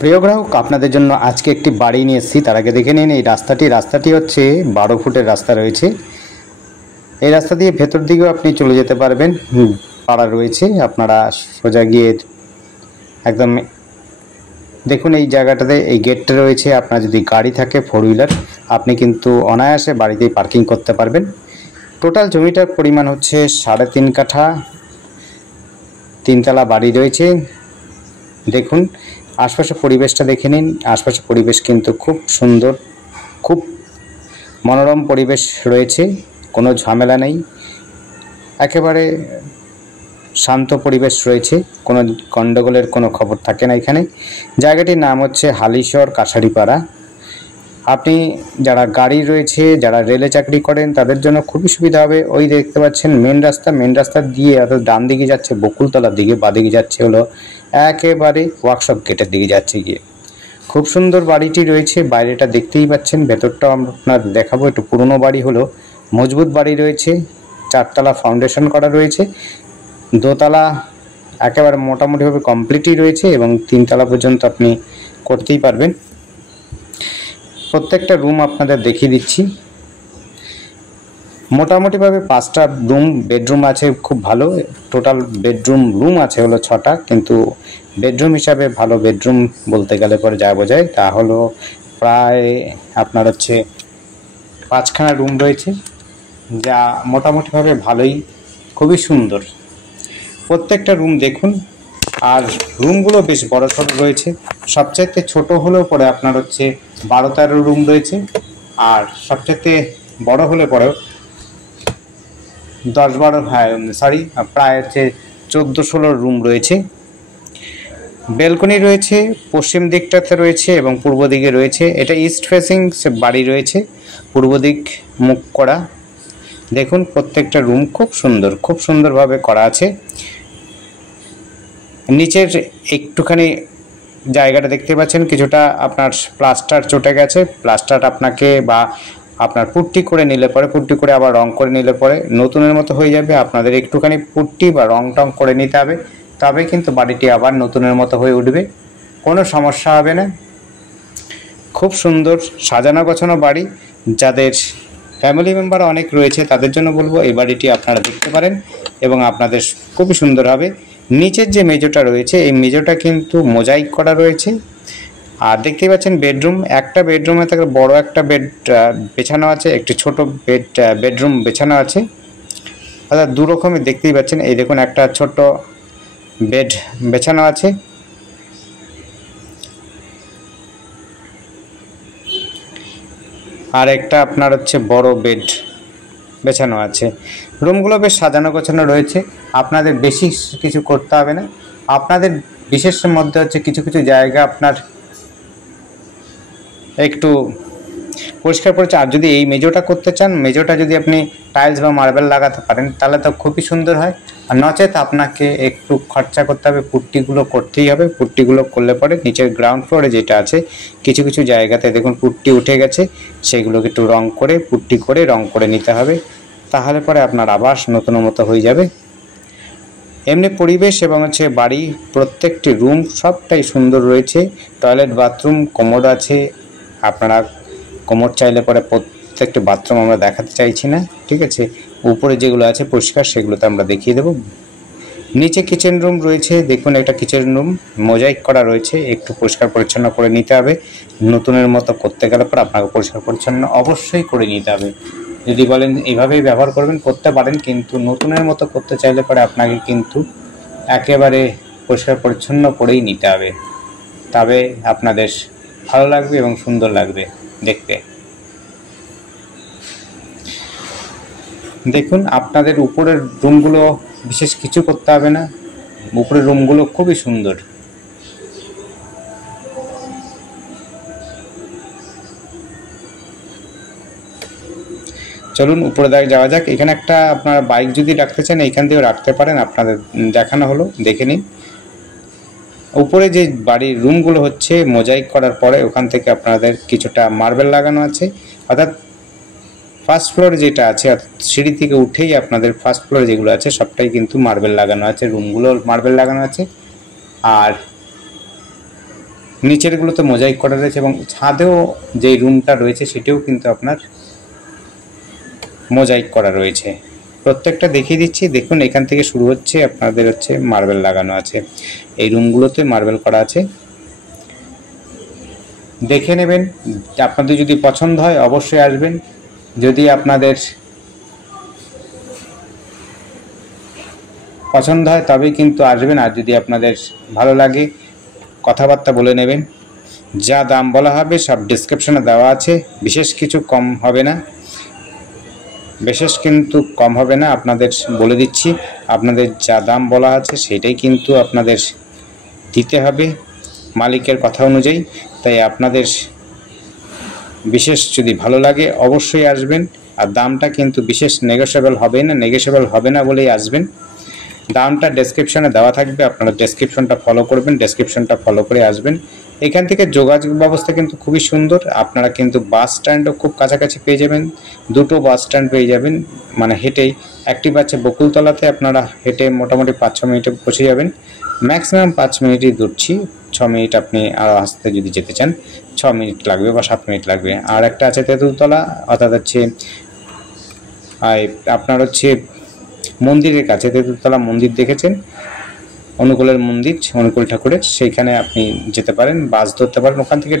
প্রিয় গ্রাহক, আপনাদের জন্য আজকে একটি বাড়ি নিয়ে এসেছি। তার আগে দেখে নিন এই রাস্তাটি হচ্ছে 12 ফুটের রাস্তা রয়েছে। এই রাস্তা দিয়ে ভেতর দিকেও আপনি চলে যেতে পারবেন। পাড়া রয়েছে, আপনারা সোজা গিয়ে একদম দেখুন এই জায়গাটাতে এই গেটটা রয়েছে। আপনার যদি গাড়ি থাকে 4 হুইলার, আপনি কিন্তু অনায়াসে বাড়িতেই পার্কিং করতে পারবেন। টোটাল জমিটার পরিমাণ হচ্ছে 3.5 কাঠা। 3 তলা বাড়ি রয়েছে। দেখুন আশপাশের পরিবেশটা দেখে নিন। আশপাশের পরিবেশ কিন্তু খুব সুন্দর, খুব মনোরম পরিবেশ রয়েছে। কোনো ঝামেলা নেই, একেবারে শান্ত পরিবেশ রয়েছে। কোনো গণ্ডগোলের কোনো খবর থাকে না এখানে। জায়গাটির নাম হচ্ছে হালিশহর কাছারিপাড়া। আপনি যারা গাড়ি রয়েছে, যারা রেলে চাকরি করেন, তাদের জন্য খুবই সুবিধা হবে। ওই দেখতে পাচ্ছেন মেন রাস্তা দিয়ে অর্থাৎ ডান দিকে যাচ্ছে বকুলতলার দিকে, বাদিকে যাচ্ছে হলো একেবারে ওয়ার্কশপ গেটের দিকে যাচ্ছে গিয়ে। খুব সুন্দর বাড়িটি রয়েছে। বাইরেটা দেখতেই পাচ্ছেন, ভেতরটাও আপনার দেখাবো। একটু পুরনো বাড়ি হলো, মজবুত বাড়ি রয়েছে। 4 তলা ফাউন্ডেশন করা রয়েছে, 2 তলা একেবারে মোটামুটিভাবে কমপ্লিটই রয়েছে এবং 3 তলা পর্যন্ত আপনি করতেই পারবেন। প্রত্যেকটা রুম আপনাদের দেখিয়ে দিচ্ছি। মোটামুটিভাবে 5টা বেডরুম আছে, খুব ভালো। টোটাল রুম আছে হলো 6টা, কিন্তু বেডরুম হিসাবে ভালো বেডরুম বলতে গেলে পরে যা বোঝায় তা হলো প্রায় আপনার হচ্ছে 5খানা রুম রয়েছে, যা মোটামুটিভাবে ভালোই, খুবই সুন্দর। প্রত্যেকটা রুম দেখুন। আর রুমগুলো বেশ বড়সড় রয়েছে। সবচাইতে ছোট হলেও পরে আপনার হচ্ছে 12-13 রুম রয়েছে, আর সবচাইতে বড় হলে পরেও 10-12 প্রায় হচ্ছে 14-16 রুম রয়েছে। ব্যালকনি রয়েছে, পশ্চিম দিকটাতে রয়েছে এবং পূর্ব দিকে রয়েছে। এটা ইস্ট ফেসিং বাড়ি রয়েছে, পূর্ব দিক মুখ করা। দেখুন প্রত্যেকটা রুম খুব সুন্দর, খুব সুন্দরভাবে করা আছে। নিচের একটুখানি জায়গাটা দেখতে পাচ্ছেন, কিছুটা আপনার প্লাস্টার চটে গেছে। প্লাস্টার আপনাকে বা আপনার পুট্টি করে নিলে পরে, পুট্টি করে আবার রং করে নিলে পরে নতুনের মতো হয়ে যাবে। আপনাদের একটুখানি পুট্টি বা রং টং করে নিতে হবে, তবে কিন্তু বাড়িটি আবার নতুনের মতো হয়ে উঠবে, কোনো সমস্যা হবে না। খুব সুন্দর সাজানো গোছানো বাড়ি। যাদের ফ্যামিলি মেম্বার অনেক রয়েছে তাদের জন্য বলবো এই বাড়িটি আপনারা দেখতে পারেন এবং আপনাদের খুবই সুন্দর হবে। নিচের যে মেজোটা রয়েছে, এই মেজোটা কিন্তু মোজাইক করা রয়েছে। আর দেখতেই পাচ্ছেন বেডরুম, একটা বেডরুমে থাকে বড় একটা বেড বেছানো আছে, একটি ছোট বেডরুম বেছানো আছে। অর্থাৎ দু রকমের দেখতেই পাচ্ছেন। এই দেখুন একটা ছোট বেড বেছানো আছে, আর একটা আপনার হচ্ছে বড় বেড বেছানো আছে। রুমগুলো বেশ সাজানো গোছানো রয়েছে। আপনাদের বেশি কিছু করতে হবে না। আপনাদের বিশেষের মধ্যে হচ্ছে কিছু কিছু জায়গা আপনার একটু পরিষ্কার পরিচ্ছন্ন। আর যদি এই মেজোটা করতে চান, মেজোটা যদি আপনি টাইলস বা মার্বেল লাগাতে পারেন তাহলে তো খুবই সুন্দর হয়। আর নচেত আপনাকে একটু খরচা করতে হবে, পুট্টিগুলো করতেই হবে। পুট্টিগুলো করলে পরে নিচের গ্রাউন্ড ফ্লোরে যেটা আছে, কিছু কিছু জায়গাতে দেখুন পুট্টি উঠে গেছে, সেগুলোকে একটু রং করে পুট্টি করে রং করে নিতে হবে। তাহলে পরে আপনার আবাস নতুনের মতো হয়ে যাবে। এমনি পরিবেশ এবং হচ্ছে বাড়ি প্রত্যেকটি রুম সবটাই সুন্দর রয়েছে। টয়লেট, বাথরুম, কমোড আছে। আপনারা কমোড চাইলে পরে প্রত্যেকটি বাথরুম আমরা দেখাতে চাইছি না, ঠিক আছে। উপরে যেগুলো আছে পরিষ্কার সেগুলোতে আমরা দেখিয়ে দেব। নিচে কিচেন রুম রয়েছে। দেখুন একটা কিচেন রুম মোজাইক করা রয়েছে, একটু পরিষ্কার পরিচ্ছন্ন করে নিতে হবে। নতুনের মতো করতে গেলে পর আপনাকে পরিষ্কার পরিচ্ছন্ন অবশ্যই করে নিতে হবে। যদি বলেন এইভাবেই ব্যবহার করবেন, করতে পারেন, কিন্তু নতুনের মতো করতে চাইলে পরে আপনাকে কিন্তু একেবারে পরিষ্কার পরিচ্ছন্ন করেই নিতে হবে, তবে আপনাদের ভালো লাগবে এবং সুন্দর লাগবে দেখতে। দেখুন আপনাদের উপরের রুমগুলো বিশেষ কিছু করতে হবে না, উপরের রুমগুলো খুবই সুন্দর। চলুন উপরে যাওয়া যাক। এখানে একটা আপনারা বাইক যদি রাখতে চান এইখান দিয়েও রাখতে পারেন, আপনাদের দেখানো হলো, দেখে নিন। উপরে যে বাড়ির রুমগুলো হচ্ছে মোজাইক করার পরে ওখান থেকে আপনাদের কিছুটা মার্বেল লাগানো আছে। অর্থাৎ ফার্স্ট ফ্লোরে যেটা আছে, সিঁড়ি থেকে উঠেই আপনাদের ফার্স্ট ফ্লোরে যেগুলো আছে সবটাই কিন্তু মার্বেল লাগানো আছে, রুমগুলো মার্বেল লাগানো আছে। আর নিচেরগুলোতে মোজাইক করা রয়েছে এবং ছাদেও যেই রুমটা রয়েছে সেটিও কিন্তু আপনার মোজাইক করা রয়েছে। প্রত্যেকটা দেখিয়ে দিচ্ছি, দেখুন এখান থেকে শুরু হচ্ছে, আপনাদের হচ্ছে মার্বেল লাগানো আছে, এই রুমগুলোতে মার্বেল করা আছে, দেখে নেবেন। আপনাদের যদি পছন্দ হয় অবশ্যই আসবেন, যদি আপনাদের পছন্দ হয় তবেই কিন্তু আসবেন, আর যদি আপনাদের ভালো লাগে কথাবার্তা বলে নেবেন। যা দাম বলা হবে সব ডেসক্রিপশনে দেওয়া আছে, বিশেষ কিছু কম হবে না, বিশেষ কিন্তু কম হবে না, আপনাদের বলে দিচ্ছি। আপনাদের যা দাম বলা আছে সেটাই কিন্তু আপনাদের দিতে হবে মালিকের কথা অনুযায়ী। তাই আপনাদের বিশেষ যদি ভালো লাগে অবশ্যই আসবেন, আর দামটা কিন্তু বিশেষ নেগোশিয়েবল হবে না বলেই আসবেন। দামটা ডেসক্রিপশনে দেওয়া থাকবে, আপনারা ডেসক্রিপশনটা ফলো করবেন, ডেসক্রিপশনটা ফলো করে আসবেন। এখান থেকে যোগাযোগ ব্যবস্থা কিন্তু খুবই সুন্দর, আপনারা কিন্তু বাস স্ট্যান্ডও খুব কাছাকাছি পেয়ে যাবেন, দুটো বাস স্ট্যান্ড পেয়ে যাবেন, মানে হেঁটেই। একটি আছে বকুলতলাতে, আপনারা হেঁটে মোটামুটি 5-6 মিনিটে পৌঁছে যাবেন, ম্যাক্সিমাম 5 মিনিটই দূরছি, 6 মিনিট আপনি আরও আসতে যদি যেতে চান 6 মিনিট লাগবে বা 7 মিনিট লাগবে। আর একটা আছে তেঁতুলতলা, অর্থাৎ হচ্ছে আপনার হচ্ছে মন্দিরের কাছে, তেঁতুলতলা মন্দির দেখেছেন, অনুকূলের মন্দির, অনুকূল ঠাকুরের, সেইখানে আপনি যেতে পারেন, বাস ধরতে পারেন, ওখান থেকে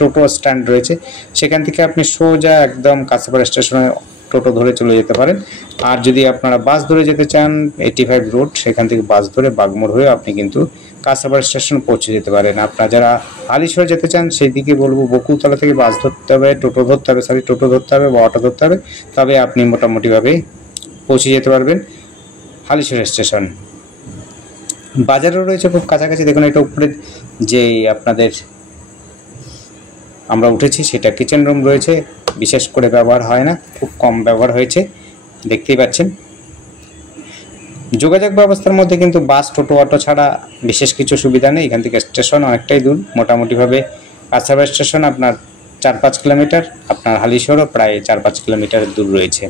টোটো স্ট্যান্ড রয়েছে, সেখান থেকে আপনি সোজা একদম কাছাপাড়া স্টেশনে টোটো ধরে চলে যেতে পারেন। আর যদি আপনারা বাস ধরে যেতে চান 85 রোড, সেখান থেকে বাস ধরে বাগমোড় হয়ে আপনি কিন্তু কাছাপাড়া স্টেশন পৌঁছে যেতে পারেন। আপনারা যারা হালিশহর যেতে চান সেই দিকে বলবো বকুলতলা থেকে বাস ধরতে হবে, টোটো ধরতে হবে বা অটো ধরতে হবে, তবে আপনি মোটামুটিভাবে পৌঁছে যেতে পারবেন হালিশহর স্টেশন। বাজারও রয়েছে খুব কাছাকাছি, দেখুন এটা উপরে যে আপনাদের আমরা উঠেছি সেটা কিচেন রুম রয়েছে, বিশেষ করে ব্যবহার হয় না, খুব কম ব্যবহার হয়েছে, দেখতেই পাচ্ছেন। যোগাযোগ ব্যবস্থার মধ্যে কিন্তু বাস, টোটো, অটো ছাড়া বিশেষ কিছু সুবিধা নেই। এখান থেকে স্টেশন অনেকটাই দূর, মোটামুটিভাবে কাছাপাড়া স্টেশন আপনার 4-5 কিলোমিটার, আপনার হালিশহরও প্রায় 4-5 কিলোমিটার দূর রয়েছে।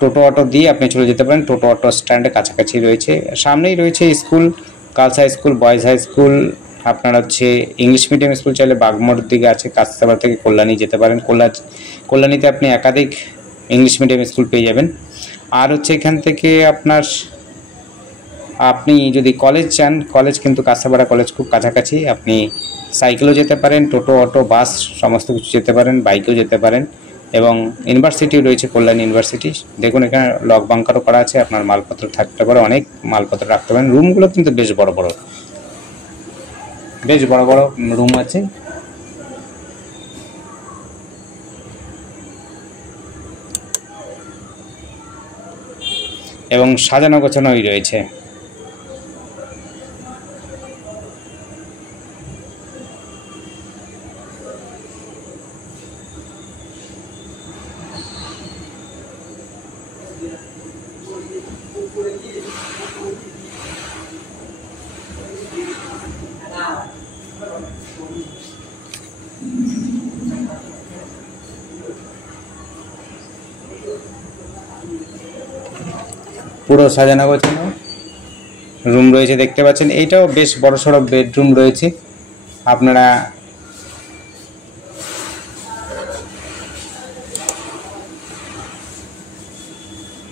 টোটো অটো দিয়ে আপনি চলে যেতে পারেন, টোটো অটো স্ট্যান্ডে কাছাকাছি রয়েছে, সামনেই রয়েছে school, girls high school, boys high school, আপনার হচ্ছে ইংলিশ মিডিয়াম স্কুল চাইলে বাগমোড়ের দিকে আছে, কাছাপাড়া থেকে কল্যাণী যেতে পারেন, কল্যাণীতে আপনি একাধিক ইংলিশ মিডিয়াম স্কুল পেয়ে যাবেন। আর হচ্ছে এখান থেকে আপনি যদি কলেজ চান, কলেজ কিন্তু কাছাপাড়া কলেজ খুব কাছাকাছি, আপনি সাইকেলও যেতে পারেন, টোটো অটো বাস সমস্ত কিছু যেতে পারেন, বাইকেও যেতে পারেন। এবং ইউনিভার্সিটিও রয়েছে, কল্যাণী ইউনিভার্সিটি, দেখুন এখানে লক বাঙ্কারও করা আছে, আপনার মালপত্র থাকতে পারে, অনেক মালপত্র রাখতে পারেন। রুমগুলো কিন্তু বেশ বড় বড় রুম আছে। এবং সাজানো গোছানোই রয়েছে। পুরো সাজানো গোছানো রুম রয়েছে, দেখতে পাচ্ছেন। এইটাও বেশ বড়সড় বেডরুম রয়েছে, আপনারা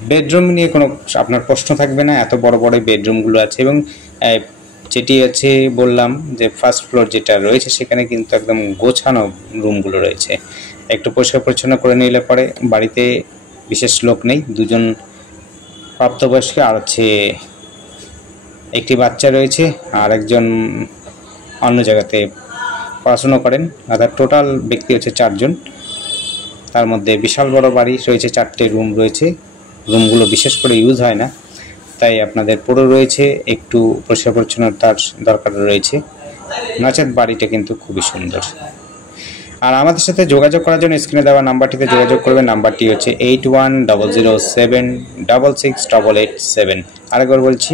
বেডরুম নিয়ে কোনো আপনার প্রশ্ন থাকবে না, এত বড় বড় বেডরুমগুলো আছে। এবং যেটি আছে বললাম যে ফার্স্ট ফ্লোর যেটা রয়েছে সেখানে কিন্তু একদম গোছানো রুমগুলো রয়েছে, একটু পরিষ্কার পরিচ্ছন্ন করে নিলে পরে, বাড়িতে বিশেষ লোক নেই, দুজন প্রাপ্তবয়স্ক আর হচ্ছে একটি বাচ্চা রয়েছে, আর একজন অন্য জায়গাতে পড়াশুনো করেন, অর্থাৎ টোটাল ব্যক্তি হচ্ছে 4 জন। তার মধ্যে বিশাল বড় বাড়ি রয়েছে, 4টে রুম রয়েছে, রুমগুলো বিশেষ করে ইউজ হয় না, তাই আপনাদের পুরো রয়েছে, একটু পরিষ্কার পরিচ্ছন্নতার দরকার রয়েছে, নচেত বাড়িটা কিন্তু খুবই সুন্দর। আর আমাদের সাথে যোগাযোগ করার জন্য স্ক্রিনে দেওয়া নাম্বারটিতে যোগাযোগ করবেন, নাম্বারটি হচ্ছে 8100766887। আরেকবার বলছি,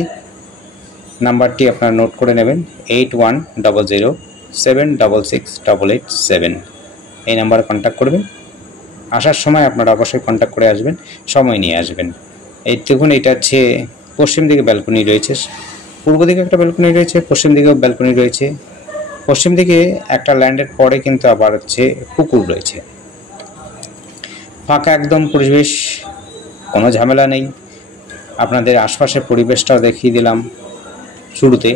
নাম্বারটি আপনারা নোট করে নেবেন, 8100766887। এই নাম্বারে কন্ট্যাক্ট করবেন। আসার সময় আপনারা অবশ্যই কন্ট্যাক্ট করে আসবেন, সময় নিয়ে আসবেন। এই দেখুন, এটা হচ্ছে পশ্চিম দিকে ব্যালকনি রয়েছে, পূর্ব দিকে একটা ব্যালকনি রয়েছে, পশ্চিম দিকেও ব্যালকনি রয়েছে। পশ্চিম দিকে একটা ল্যান্ডের পরে কিন্তু আবার হচ্ছে পুকুর রয়েছে। ফাঁকা একদম পরিবেশ, কোনো ঝামেলা নেই। আপনাদের আশপাশের পরিবেশটাও দেখিয়ে দিলাম শুরুতে,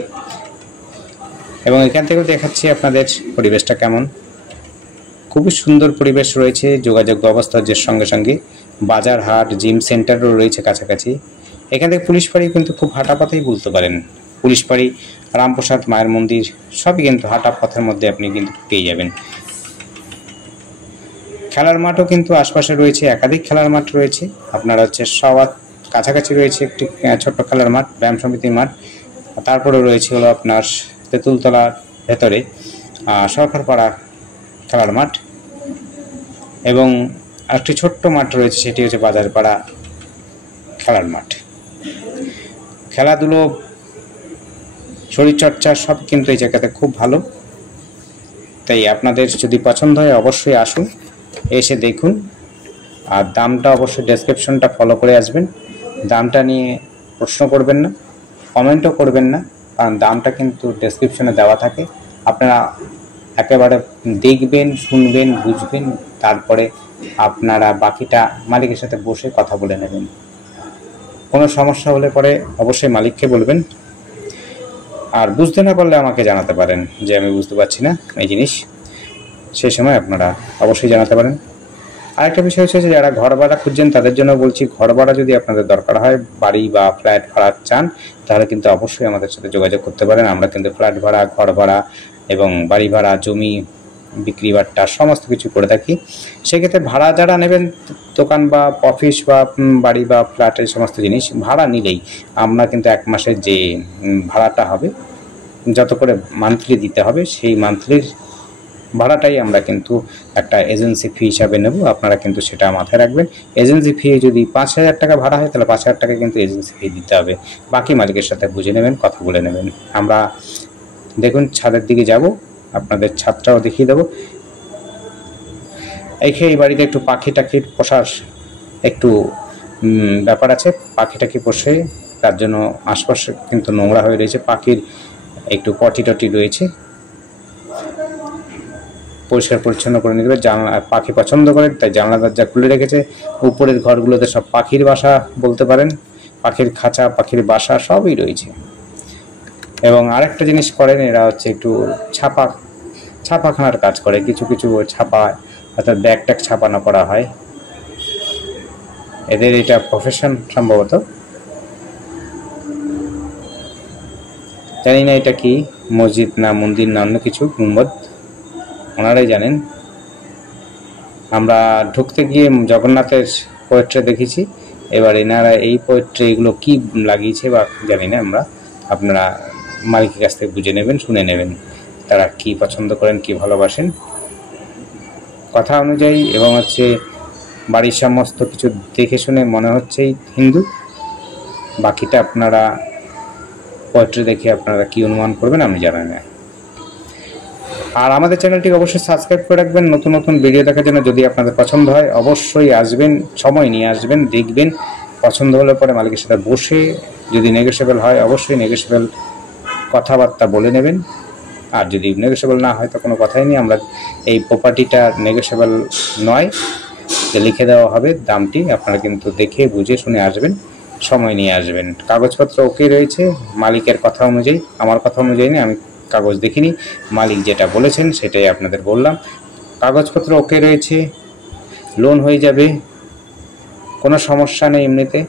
এবং এখান থেকেও দেখাচ্ছি আপনাদের পরিবেশটা কেমন। খুবই সুন্দর পরিবেশ রয়েছে, যোগাযোগ ব্যবস্থার যে সঙ্গে সঙ্গে বাজার হাট জিম সেন্টারও রয়েছে কাছাকাছি। এখান থেকে পুলিশ বাড়ি কিন্তু খুব হাঁটা পথেই বলতে পারেন। পুলিশ বাড়ি, রামপ্রসাদ মায়ের মন্দির সবই কিন্তু হাঁটা পথের মধ্যে আপনি কিন্তু পেয়ে যাবেন। খেলার মাঠও কিন্তু আশপাশে রয়েছে, একাধিক খেলার মাঠ রয়েছে। আপনারা হচ্ছে সবার কাছাকাছি রয়েছে একটি ছোট্ট খেলার মাঠ, ব্যায়াম সমিতির মাঠ। তারপরে রয়েছে হলো আপনার তেঁতুলতলার ভেতরে সরকারপাড়া খেলার মাঠ, এবং একটি ছোট্ট মাঠ রয়েছে, সেটি হচ্ছে বাজারপাড়া খেলার মাঠ। খেলাধুলো, শরীরচর্চা সব কিন্তু এই জায়গাতে খুব ভালো। তাই আপনাদের যদি পছন্দ হয় অবশ্যই আসুন, এসে দেখুন। আর দামটা অবশ্যই ডেসক্রিপশনটা ফলো করে আসবেন। দামটা নিয়ে প্রশ্ন করবেন না, কমেন্টও করবেন না, কারণ দামটা কিন্তু ডেসক্রিপশনে দেওয়া থাকে। আপনারা একেবারে দেখবেন, শুনবেন, বুঝবেন, তারপরে আপনারা বাকিটা মালিকের সাথে বসে কথা বলে নেবেন। কোনো সমস্যা হলে পরে অবশ্যই মালিককে বলবেন, আর বুঝতে না পারলে আমাকে জানাতে পারেন যে আমি বুঝতে পারছি না এই জিনিস, সেই সময় আপনারা অবশ্যই জানাতে পারেন। আরেকটা বিষয় হচ্ছে যে যারা ঘর ভাড়া খুঁজছেন তাদের জন্য বলছি, ঘর ভাড়া যদি আপনাদের দরকার হয়, বাড়ি বা ফ্ল্যাট ভাড়া চান, তাহলে কিন্তু অবশ্যই আমাদের সাথে যোগাযোগ করতে পারেন। আমরা কিন্তু ফ্ল্যাট ভাড়া, ঘর ভাড়া এবং বাড়ি ভাড়া, জমি বিক্রি বাট্টা সমস্ত কিছু করে থাকি। সেক্ষেত্রে ভাড়া যারা নেবেন, দোকান বা অফিস বা বাড়ি বা ফ্ল্যাটের সমস্ত জিনিস ভাড়া নিলেই আমরা কিন্তু 1 মাসের যে ভাড়াটা হবে, যত করে মান্থলি দিতে হবে, সেই মান্থলির ভাড়াটাই আমরা কিন্তু একটা এজেন্সি ফি হিসাবে নেব। আপনারা কিন্তু সেটা মাথায় রাখবেন। এজেন্সি ফি যদি 5,000 টাকা ভাড়া হয়, তাহলে 5,000 টাকা কিন্তু এজেন্সি ফি দিতে হবে। বাকি মালিকের সাথে বুঝে নেবেন, কথা বলে নেবেন। আমরা দেখুন ছাদের দিকে যাব, আপনাদের ছাদটাও দেখিয়ে দেবো। এই বাড়িতে একটু পাখি টাখির পোষার একটু ব্যাপার আছে। পাখি টাখি পোষে, তার জন্য আশপাশে কিন্তু নোংরা হয়ে রয়েছে। পাখির একটু পটি টটি রয়েছে, পরিষ্কার পরিচ্ছন্ন করে নিতে হবে। জানলা, পাখি পছন্দ করে তাই জানলা দরজা খুলে রেখেছে। উপরের ঘরগুলোতে সব পাখির বাসা বলতে পারেন, পাখির খাঁচা, পাখির বাসা সবই রয়েছে। এবং আরেকটা জিনিস করেন এরা হচ্ছে একটু ছাপাখানার কাজ করে। কিছু কিছু ছাপা, অর্থাৎ ব্যাগ ট্যাগ ছাপানো করা হয়, এদের এটা প্রফেশন সম্ভবত। জানি না এটা কি মসজিদ না মন্দির না অন্য কিছু, গুম্বদ, ওনারাই জানেন। আমরা ঢুকতে গিয়ে জগন্নাথের পোয়েট্রি দেখেছি, এবার এনারা এই পোয়েট্রি এগুলো কি লাগিয়েছে বা জানি না আমরা। আপনারা মালিকের কাছ থেকে বুঝে নেবেন, শুনে নেবেন তারা কি পছন্দ করেন, কি ভালোবাসেন কথা অনুযায়ী। এবং হচ্ছে বাড়ির সমস্ত কিছু দেখে শুনে মনে হচ্ছেই হিন্দু। বাকিটা আপনারা পোয়েট্রি দেখে আপনারা কি অনুমান করবেন আমি জানি না। আর আমাদের চ্যানেলটি অবশ্যই সাবস্ক্রাইব করে রাখবেন নতুন নতুন ভিডিও দেখার জন্য। যদি আপনাদের পছন্দ হয় অবশ্যই আসবেন, সময় নিয়ে আসবেন, দেখবেন। পছন্দ হলে পরে মালিকের সাথে বসে, যদি নেগোশিয়েবল হয় অবশ্যই নেগোশিয়েবল কথাবার্তা বলে নেবেন। আর যদি নেগোশিয়েবল না হয় তো কোনো কথাই নেই। আমরা এই প্রপার্টিটা নেগোশিয়েবল নয়, যে লিখে দেওয়া হবে দামটি, আপনারা কিন্তু দেখে বুঝে শুনে আসবেন, সময় নিয়ে আসবেন। কাগজপত্র ওকে রয়েছে মালিকের কথা অনুযায়ী, আমার কথা অনুযায়ী না, আমি কাগজ দেখিনি, মালিক যেটা বলেছেন সেটাই আপনাদের বললাম। কাগজপত্র ওকে রয়েছে, লোন হয়ে যাবে, কোনো সমস্যা নেই এমনিতে।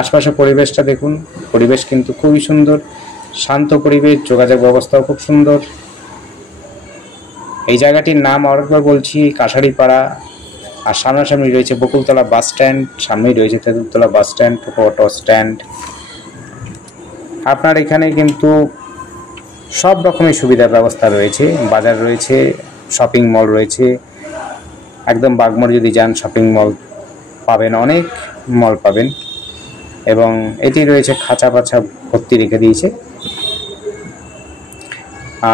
আশপাশের পরিবেশটা দেখুন, পরিবেশ কিন্তু খুবই সুন্দর, শান্ত পরিবেশ, যোগাযোগ ব্যবস্থাও খুব সুন্দর। এই জায়গাটির নাম আরেকবার বলছি, কাছারিপাড়া। আর সামনাসামনি রয়েছে বকুলতলা বাস স্ট্যান্ড, সামনেই রয়েছে Tentultala bus stand, auto stand. আপনার এখানে কিন্তু সব রকমের সুবিধার ব্যবস্থা রয়েছে, বাজার রয়েছে, শপিং মল রয়েছে। একদম বাগমারা যদি যান শপিং মল পাবেন, অনেক মল পাবেন। এবং এটি রয়েছে খাঁচা পাচা ভর্তি রেখে দিয়েছে।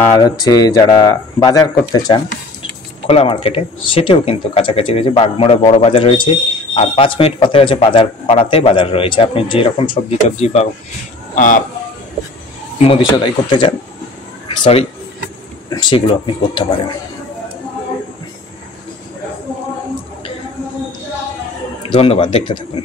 আর হচ্ছে যারা বাজার করতে চান খোলা মার্কেটে, সেটাও কিন্তু কাছাকাছি রয়েছে। বাগমারা বড় বাজার রয়েছে, আর 5 মিনিট পথে রয়েছে বাজার পাড়াতে বাজার রয়েছে। আপনি যেরকম সবজি টবজি বা মোদি সদাই করতে চান, সরি, সেগুলো আপনি করতে পারেন। ধন্যবাদ, দেখতে থাকুন।